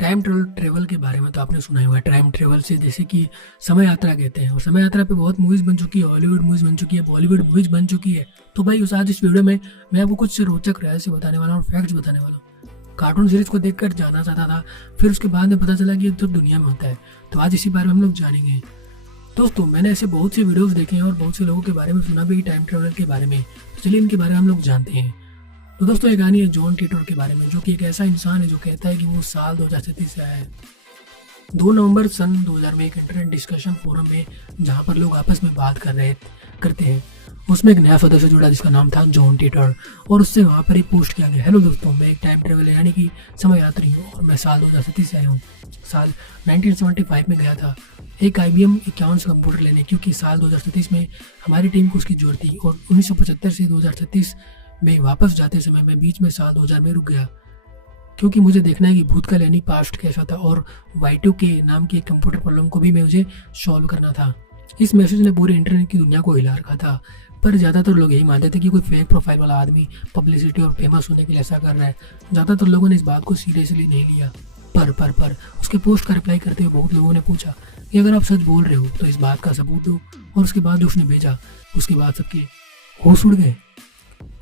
Time travel के बारे में तो आपने सुना ही होगा। टाइम ट्रेवल से जैसे कि समय यात्रा कहते हैं, और समय यात्रा पे बहुत मूवीज बन चुकी है, हॉलीवुड मूवीज बन चुकी है, बॉलीवुड मूवीज बन चुकी है। तो भाई उस आज इस वीडियो में मैं आपको कुछ रोचक रहस्य बताने वाला हूँ और फैक्ट्स बताने वाला हूँ। कार्टून सीरीज को देखकर जाना चाहता था, फिर उसके बाद में पता चला कि ये तो दुनिया में होता है। तो आज इसी बारे में हम लोग जानेंगे। दोस्तों, मैंने ऐसे बहुत से वीडियोस देखे हैं और बहुत से लोगों के बारे में सुना भी टाइम ट्रेवल के बारे में। तो चलिए इनके बारे में हम लोग जानते हैं। तो दोस्तों, ये कहानी है जॉन टिटोर के बारे में, जो कि एक ऐसा इंसान है जो कहता है कि वो साल 2037 से आया है। 2 नवंबर सन 2000 में एक इंटरनेट डिस्कशन फोरम में, जहां पर लोग आपस में बात करते हैं, उसमें एक नया सदस्य जुड़ा जिसका नाम था जॉन टिटर, और उससे वहां पर एक पोस्ट किया गया, हेलो दोस्तों, मैं एक टाइम ट्रेवल यानी कि समय यात्री हूँ और मैं साल 2037 से आया हूँ। साल 1975 में गया था एक IBM 51 से कंप्यूटर लेने, क्योंकि साल 2037 में हमारी टीम को उसकी जरूरत थी, और 1975 से 2036 में वापस जाते समय मैं बीच में साल 2000 में रुक गया, क्योंकि मुझे देखना है कि भूतकाल यानी पास्ट कैसा था, और Y2K नाम की एक कंप्यूटर प्रॉब्लम को भी मुझे सॉल्व करना था। इस मैसेज ने पूरे इंटरनेट की दुनिया को हिला रखा था, पर ज़्यादातर लोग यही मानते थे कि कोई फेक प्रोफाइल वाला आदमी पब्लिसिटी और फेमस होने के लिए ऐसा कर रहा है। ज़्यादातर लोगों ने इस बात को सीरियसली नहीं लिया। पर उसके पोस्ट का रिप्लाई करते हुए बहुत लोगों ने पूछा कि अगर आप सच बोल रहे हो तो इस बात का सबूत दो। और उसके बाद जो उसने भेजा, उसके बाद सबके होश उड़ गए।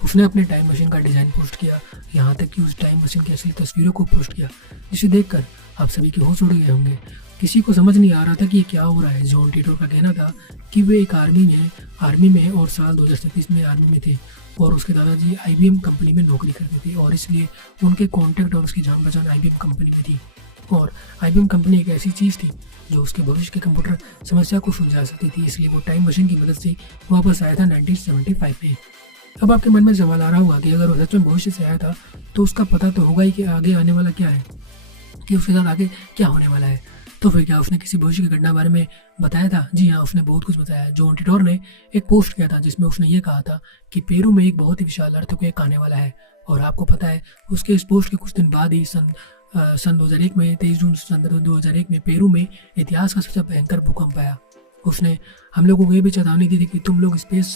उसने अपने टाइम मशीन का डिज़ाइन पोस्ट किया, यहाँ तक कि उस टाइम मशीन की असली तस्वीरों को पोस्ट किया, जिसे देखकर आप सभी के होश उड़ गए होंगे। किसी को समझ नहीं आ रहा था कि ये क्या हो रहा है। जॉन टिटोर का कहना था कि वे एक आर्मी में और साल 2037 में आर्मी में थे, और उसके दादाजी IBM कंपनी में नौकरी करते थे, और इसलिए उनके कॉन्टैक्ट और उसकी जान पहचान IBM कंपनी में थी। और IBM कंपनी एक ऐसी चीज़ थी जो उसके भविष्य के कंप्यूटर समस्या को सुलझा सकती थी, इसलिए वो टाइम मशीन की मदद से वापस आया था 1975 में। अब आपके मन में सवाल आ रहा होगा कि अगर वो सच में भविष्य से आया था तो उसका पता तो होगा ही कि आगे आने वाला क्या है, कि उसके साथ आगे क्या होने वाला है। तो फिर क्या उसने किसी भविष्य की घटना बारे में बताया था? जी हाँ, उसने बहुत कुछ बताया। जॉन टिटोर ने एक पोस्ट किया था जिसमें उसने ये कहा था कि पेरू में एक बहुत ही विशाल अर्थक्वेक आने वाला है। और आपको पता है, उसके इस पोस्ट के कुछ दिन बाद ही सन 2001 में 23 जून सन 2001 में पेरू में इतिहास का सबसे भयंकर भूकंप आया। उसने हम लोगों को ये भी चेतावनी दी थी कि तुम लोग space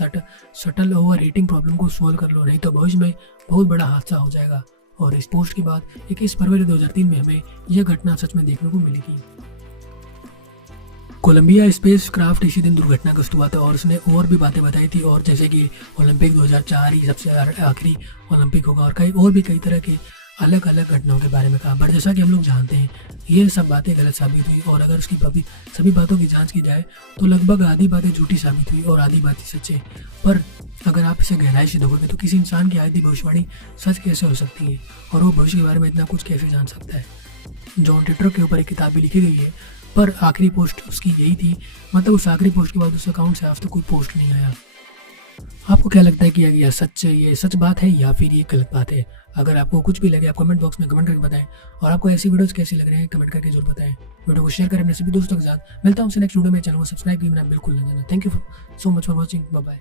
shuttle over heating problem को सोल्व कर लो, नहीं तो भविष्य में बहुत बड़ा हादसा हो जाएगा। और इस पोस्ट के बाद 21 फरवरी 2003 में हमें यह घटना सच में देखने को मिली थी। कोलंबिया स्पेस क्राफ्ट इसी दिन दुर्घटनाग्रस्त हुआ था, और उसने और भी बातें बताई थी, और जैसे कि ओलंपिक 2004 ही सबसे आखिरी ओलंपिक होगा, और कई तरह के अलग अलग घटनाओं के बारे में कहा। पर जैसा कि हम लोग जानते हैं, ये सब बातें गलत साबित हुई, और अगर उसकी सभी बातों की जांच की जाए तो लगभग आधी बातें झूठी साबित हुई और आधी बातें सच है। पर अगर आप इसे गहराई से देखोगे तो किसी इंसान की आधी भविष्यवाणी सच कैसे हो सकती है, और वो भविष्य के बारे में इतना कुछ कैसे जान सकता है। जॉन टिटर के ऊपर एक किताब भी लिखी गई है, पर आखिरी पोस्ट उसकी यही थी। मतलब उस आखिरी पोस्ट के बाद उस अकाउंट से आज तक कोई पोस्ट नहीं आया। आपको क्या लगता है कि ये सच बात है या फिर ये गलत बात है? अगर आपको कुछ भी लगे आप कमेंट बॉक्स में कमेंट करके बताएं, और आपको ऐसी वीडियोस कैसी लग रहे हैं कमेंट करके जरूर बताएं। वीडियो को शेयर करें अपने सभी दोस्तों के साथ। मिलता हूं नेक्स्ट वीडियो में। चैनल को सब्सक्राइब करना बिल्कुल ना जाना। Thank you so much for watching. Bye bye.